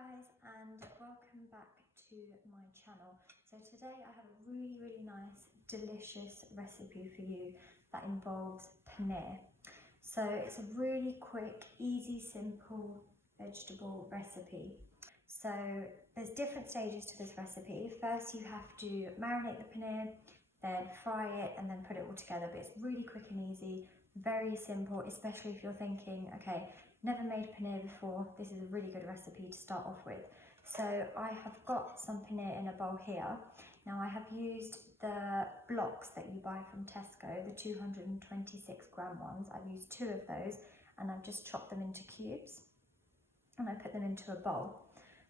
guys, and welcome back to my channel. So today I have a really nice delicious recipe for you that involves paneer. So it's a really quick, easy, simple vegetable recipe. So there's different stages to this recipe. First you have to marinate the paneer, then fry it and then put it all together, but it's really quick and easy, very simple, especially if you're thinking, okay, never made paneer before, this is a really good recipe to start off with. So I have got some paneer in a bowl here. Now I have used the blocks that you buy from Tesco, the 226 gram ones. I've used 2 of those and I've just chopped them into cubes and I put them into a bowl.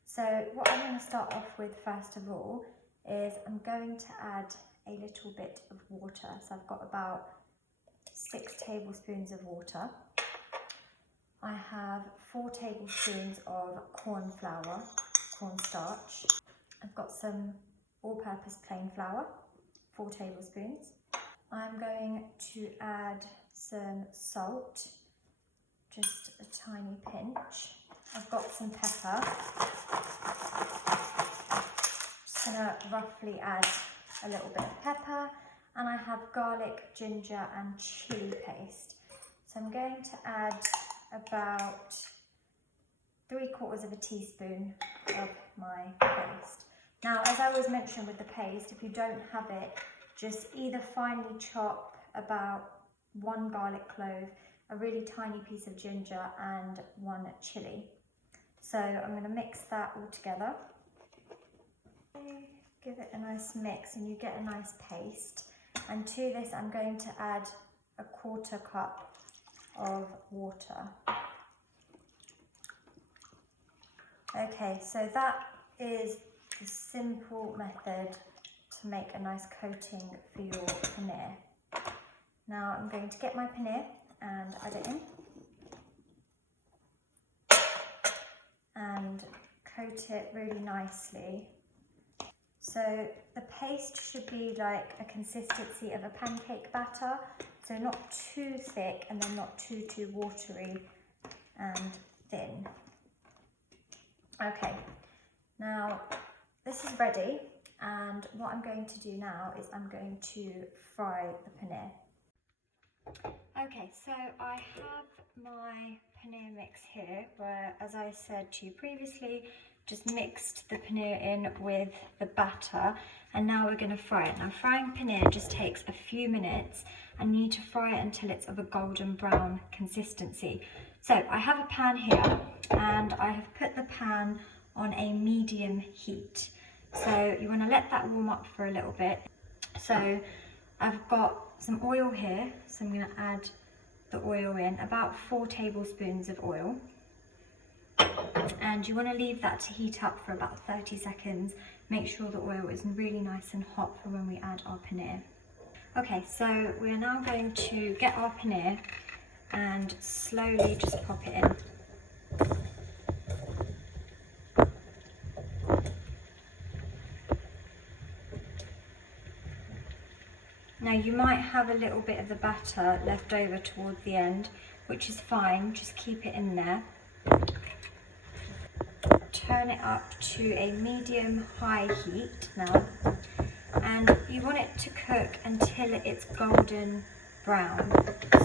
So what I'm going to start off with first of all is I'm going to add a little bit of water. So I've got about 6 tablespoons of water. I have 4 tablespoons of cornflour, cornstarch. I've got some all-purpose plain flour, 4 tablespoons. I'm going to add some salt, just a tiny pinch. I've got some pepper. Just gonna roughly add a little bit of pepper, and I have garlic, ginger and chilli paste. So I'm going to add about 3/4 of a teaspoon of my paste. Now, as I always mention with the paste, if you don't have it, just either finely chop about 1 garlic clove, a really tiny piece of ginger and 1 chilli. So I'm going to mix that all together. Give it a nice mix and you get a nice paste. And to this I'm going to add a 1/4 cup of water. Okay, so that is the simple method to make a nice coating for your paneer. Now I'm going to get my paneer and add it in and coat it really nicely. So the paste should be like a consistency of a pancake batter, so not too thick and then not too watery and thin. Okay, now this is ready, and what I'm going to do now is I'm going to fry the paneer. Okay, so I have my paneer mix here, where, as I said to you previously, just mixed the paneer in with the batter, and now we're going to fry it. Now frying paneer just takes a few minutes and you need to fry it until it's of a golden brown consistency. So I have a pan here and I have put the pan on a medium heat. So you want to let that warm up for a little bit. So I've got some oil here, so I'm going to add the oil in, about 4 tablespoons of oil. And you want to leave that to heat up for about 30 seconds. Make sure the oil is really nice and hot for when we add our paneer. Okay, so we're now going to get our paneer and slowly just pop it in. Now you might have a little bit of the batter left over towards the end, which is fine, just keep it in there. Turn it up to a medium-high heat now, and you want it to cook until it's golden brown.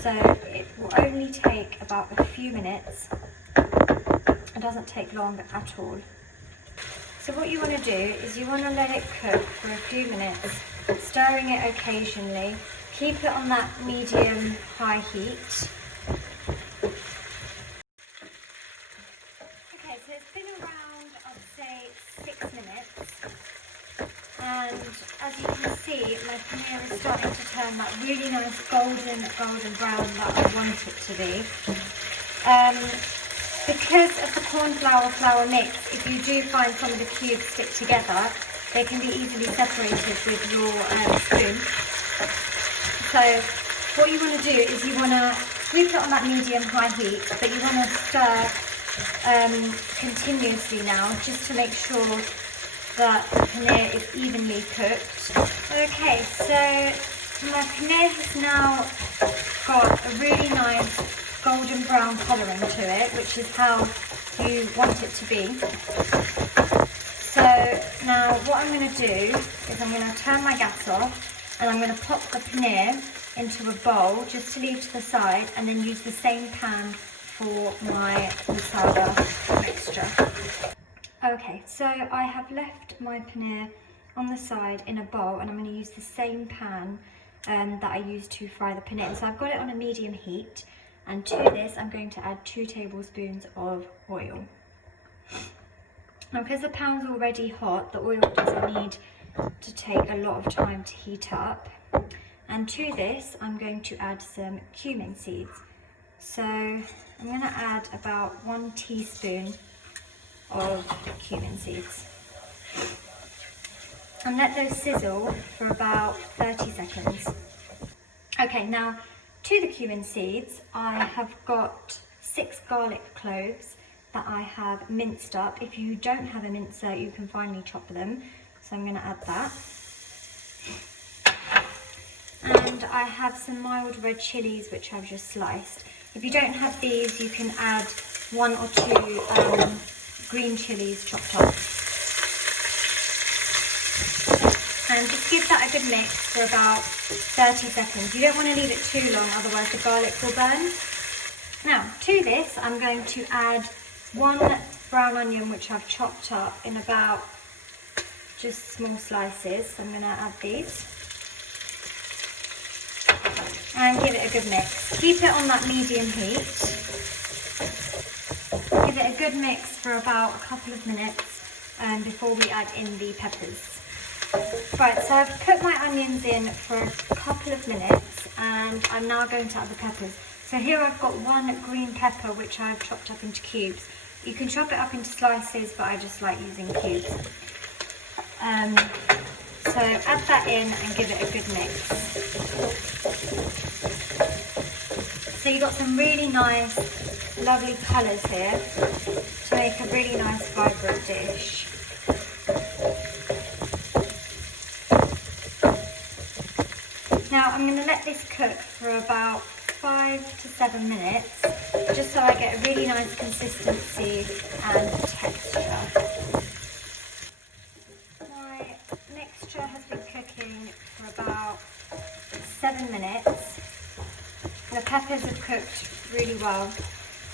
So it will only take about a few minutes. It doesn't take long at all. So what you want to do is you want to let it cook for a few minutes, stirring it occasionally. Keep it on that medium-high heat. Okay, so it's been around, I'd say, 6 minutes. And as you can see, my paneer is starting to turn that really nice golden brown that I want it to be. Because of the cornflour-flour mix, if you do find some of the cubes stick together, they can be easily separated with your spoon. So what you want to do is you want to keep it on that medium-high heat, but you want to stir continuously now, just to make sure that the paneer is evenly cooked. Okay, so my paneer has now got a really nice golden brown colouring to it, which is how you want it to be. So now what I'm going to do is I'm going to turn my gas off and I'm going to pop the paneer into a bowl just to leave to the side, and then use the same pan for my masala mixture. Okay, so I have left my paneer on the side in a bowl, and I'm going to use the same pan that I used to fry the paneer. So I've got it on a medium heat, and to this I'm going to add 2 tablespoons of oil. Now because the pan's already hot, the oil doesn't need to take a lot of time to heat up. And to this I'm going to add some cumin seeds. So I'm going to add about 1 teaspoon of cumin seeds. And let those sizzle for about 30 seconds. Okay, now to the cumin seeds, I have got 6 garlic cloves that I have minced up. If you don't have a mincer, you can finely chop them. So I'm going to add that. And I have some mild red chillies which I've just sliced. If you don't have these, you can add 1 or 2 green chillies chopped up. And just give that a good mix for about 30 seconds. You don't want to leave it too long, otherwise the garlic will burn. Now, to this, I'm going to add 1 brown onion which I've chopped up in about just small slices. So I'm going to add these. And give it a good mix. Keep it on that medium heat. Give it a good mix for about a couple of minutes before we add in the peppers. Right, so I've put my onions in for a couple of minutes, and I'm now going to add the peppers. So here I've got 1 green pepper which I've chopped up into cubes. You can chop it up into slices, but I just like using cubes. So add that in and give it a good mix. So you've got some really nice, lovely colours here to make a really nice, vibrant dish. Now I'm going to let this cook for about 5 to 7 minutes, just so I get a really nice consistency and texture. My mixture has been cooking for about 7 minutes. The peppers have cooked really well,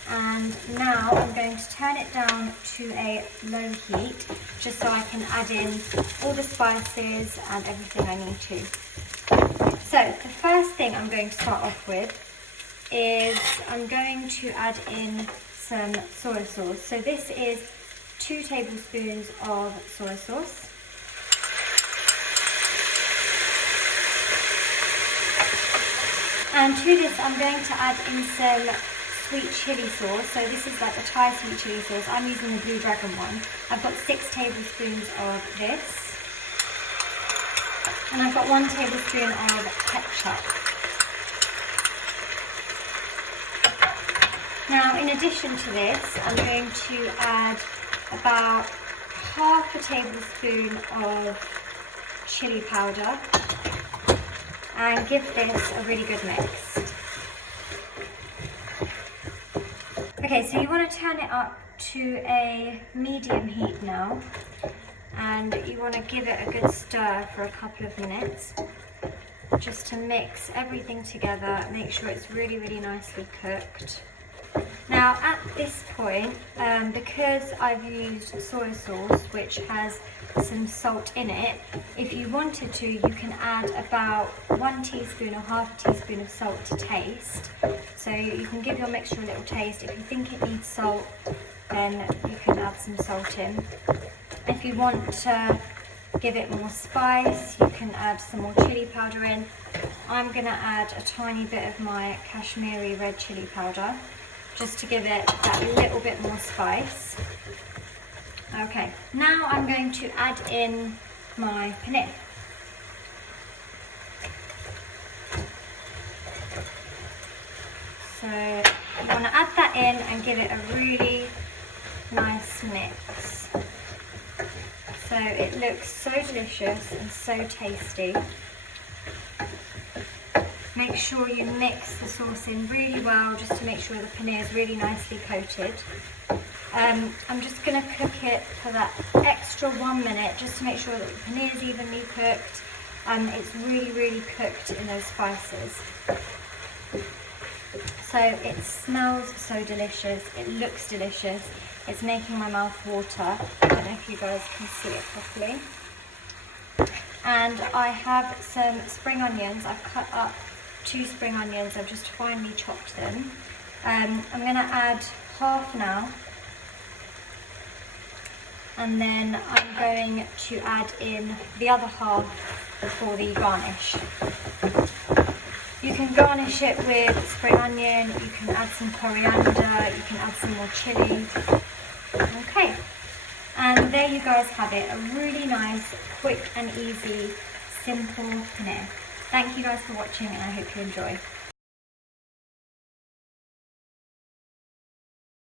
and now I'm going to turn it down to a low heat just so I can add in all the spices and everything I need to. So the first thing I'm going to start off with is I'm going to add in some soy sauce. So this is 2 tablespoons of soy sauce. And to this I'm going to add in some sweet chilli sauce. So this is like the Thai sweet chilli sauce. I'm using the Blue Dragon one. I've got 6 tablespoons of this. And I've got 1 tablespoon of ketchup. Now in addition to this, I'm going to add about half a tablespoon of chili powder and give this a really good mix. Okay, so you want to turn it up to a medium heat now, and you want to give it a good stir for a couple of minutes just to mix everything together, make sure it's really, really nicely cooked. Now at this point, because I've used soy sauce which has some salt in it, if you wanted to, you can add about 1 teaspoon or half a teaspoon of salt to taste. So you can give your mixture a little taste. If you think it needs salt, then you can add some salt in. If you want to give it more spice, you can add some more chili powder in. I'm going to add a tiny bit of my Kashmiri red chili powder, just to give it that little bit more spice. Okay, now I'm going to add in my paneer. So you want to add that in and give it a really nice mix. So it looks so delicious and so tasty. Make make sure you mix the sauce in really well, just to make sure the paneer is really nicely coated. I'm just going to cook it for that extra 1 minute, just to make sure that the paneer is evenly cooked and it's really cooked in those spices. So it smells so delicious, it looks delicious, it's making my mouth water. I don't know if you guys can see it properly. And I have some spring onions. I've cut up 2 spring onions, I've just finely chopped them. I'm going to add half now, and then I'm going to add in the other half for the garnish. You can garnish it with spring onion, you can add some coriander, you can add some more chilli. Okay, and there you guys have it, a really nice, quick and easy, simple paneer. Thank you guys for watching, and I hope you enjoy.